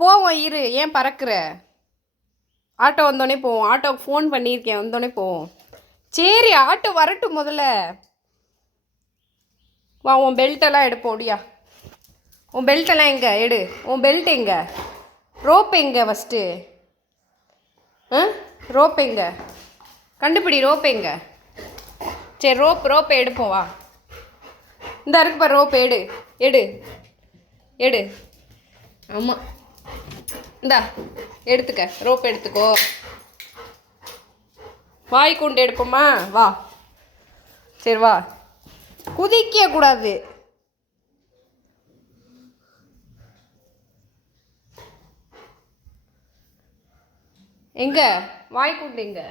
போவோம் இரு, ஏன் பறக்கிற? ஆட்டோ வந்தோடனே போவோம். ஆட்டோவுக்கு ஃபோன் பண்ணியிருக்கேன், வந்தோடனே போவோம். சரி ஆட்டோ வரட்டும் முதல்ல. வா, உன் பெல்ட்டெல்லாம் எடுப்போம். ஒடியா, உன் பெல்ட்டெல்லாம் எங்கே எடு. உன் பெல்ட் எங்கே? ரோப் எங்கே ஃபஸ்ட்டு? ரோப் எங்கே? கண்டுபிடி, ரோப் எங்கே? சரி ரோப்பை எடுப்போம் வா. இந்த இருக்கு பாரு ரோப், எடு எடு எடு. ஆமாம், இந்தா எடுத்துக்க, ரோப் எடுத்துக்கோ. வாய் கொண்டு எடுப்போமா? வா. சரி வா, குதிக்க கூடாது. எங்க வாய் கொண்டு எங்க?